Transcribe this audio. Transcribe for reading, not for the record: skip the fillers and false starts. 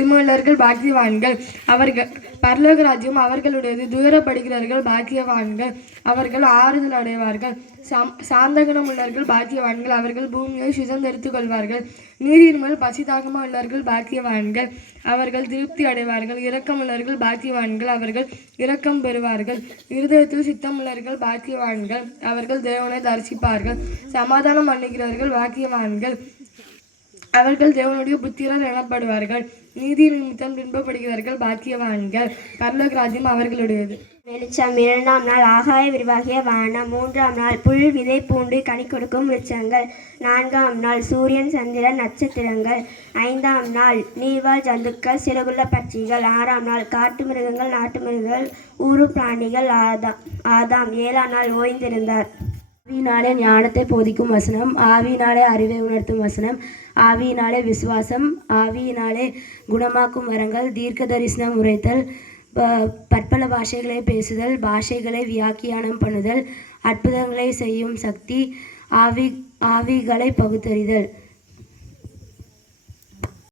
திருமலர்கள் பாக்கியவான்கள், அவர்கள் பரலோக ராஜ்யம் அவர்களுடையது. துயரப்படுகிறவர்கள் பாக்கியவான்கள், அவர்கள் ஆறுதல் அடைவார்கள். சாந்தகுணம் உள்ளவர்கள் பாக்கியவான்கள், அவர்கள் பூமியை சுதந்தரித்துக் கொள்வார்கள். நீரின் மேல் பசிதாகமா உள்ளவர்கள் பாக்கியவான்கள், அவர்கள் திருப்தி அடைவார்கள். இரக்கம் உள்ளவர்கள் பாக்கியவான்கள், அவர்கள் இரக்கம் பெறுவார்கள். இருதயத்தில் சித்தமுள்ளவர்கள் பாக்கியவான்கள், அவர்கள் தேவனை தரிசிப்பார்கள். சமாதானம் பண்ணுகிறவர்கள் பாக்கியவான்கள், அவர்கள் தேவனுடைய புத்திரர் எனப்படுவார்கள். நீதி நிமித்தம் துன்பப்படுகிறார்கள் பாக்கியவான்கள், பரலோக ராஜ்யம் அவர்களுடையது. வெளிச்சம். 2ஆம் நாள் ஆகாய விரிவாகிய வானம். 3ஆம் நாள் புல் விதை பூண்டு கனி கொடுக்கும் விருட்சங்கள். 4ஆம் நாள் சூரியன் சந்திரன் நட்சத்திரங்கள். 5ஆம் நாள் நீர்வாழ் ஜந்துக்கள் சிறகுள்ள பட்சிகள். 6ஆம் நாள் காட்டு மிருகங்கள் நாட்டு மிருகங்கள் ஊரு பிராணிகள். ஆதாம் 7ஆம் நாள் ஓய்ந்திருந்தார். ஆவியினாலே ஞானத்தை போதிக்கும் வசனம், ஆவியினாலே அறிவை உணர்த்தும் வசனம், ஆவியினாலே விசுவாசம், ஆவியினாலே குணமாக்கும் வரங்கள், தீர்க்க தரிசனம் உரைத்தல், பற்பல பாஷைகளை பேசுதல், பாஷைகளை வியாக்கியானம் பண்ணுதல், அற்புதங்களை செய்யும் சக்தி, ஆவிகளை பகுத்தறிதல்.